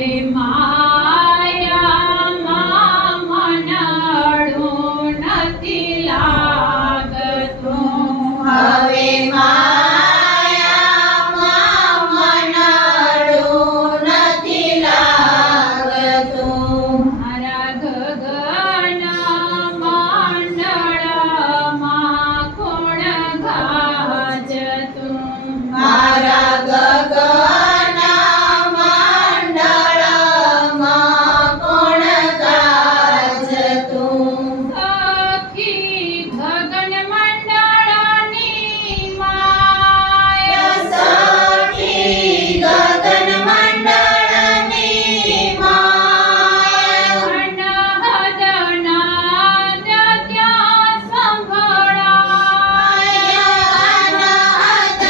હવે માયામાં મનડું નથી લાગતું. હવે માયામાં મનડું નથી લાગતું. મારા ગગન મંડળમાં કોણ ગાજતું. મારા ગગન મંડળમાં કોણ ગાજતું. સખી ગગન મંડળની માય. સખી ગગન મંડળની માય. અનહદનાદ ત્યાં સંભળાય. અનહદનાદ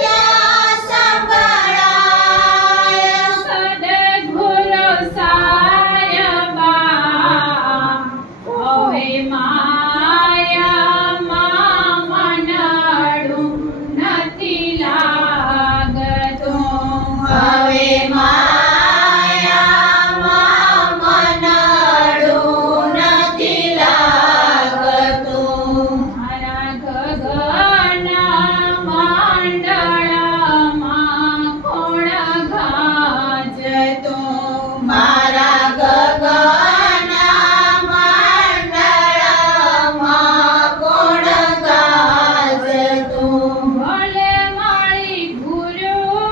ત્યાં સંભળાય. સદગુરુ સાયબા હવે માયામાં મનડું નથી લાગતું. હવે માયામાં મનડું નથી લાગતું. મારા ગગન મંડળમાં કોણ ગાજતું. મારા ગગન મંડળમાં કોણ ગાજતું. ભલે મારી ગુરુદેવની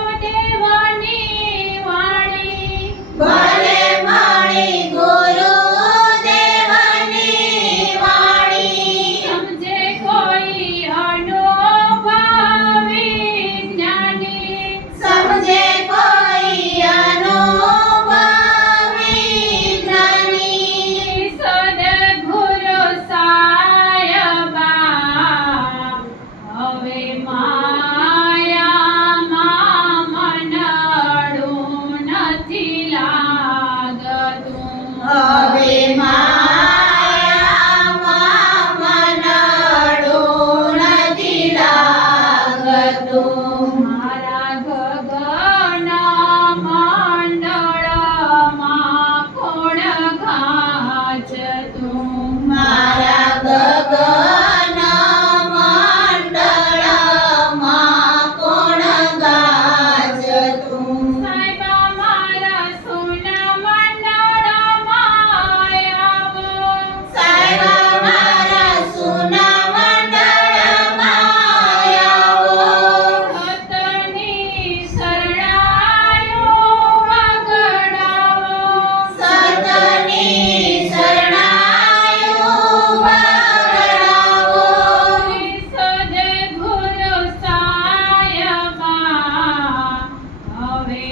વાણી. ભલે મારી ગુરુદેવની વાણી. સમજે કોઈ અનુભવી જ્ઞાની. સમજે કોઈ અનુભવી જ્ઞાની. સદગુરુ સાયબા હવે માયામાં મનડું નથી લાગતું. હવે માયામાં મનડું નથી લાગતું. મારા ગગન મંડળમાં કોણ ગાજતું. મારા ગગન મંડળમાં કોણ ગાજતું. સાયબા મારા સોના મંડળમાં આવો. સાયબા મારા સોના મંડળમાં આવો. સતની શરણાયો વગડાવો. સતની શરણાયો વગડાવો. સદગુરુ સાયબા હવે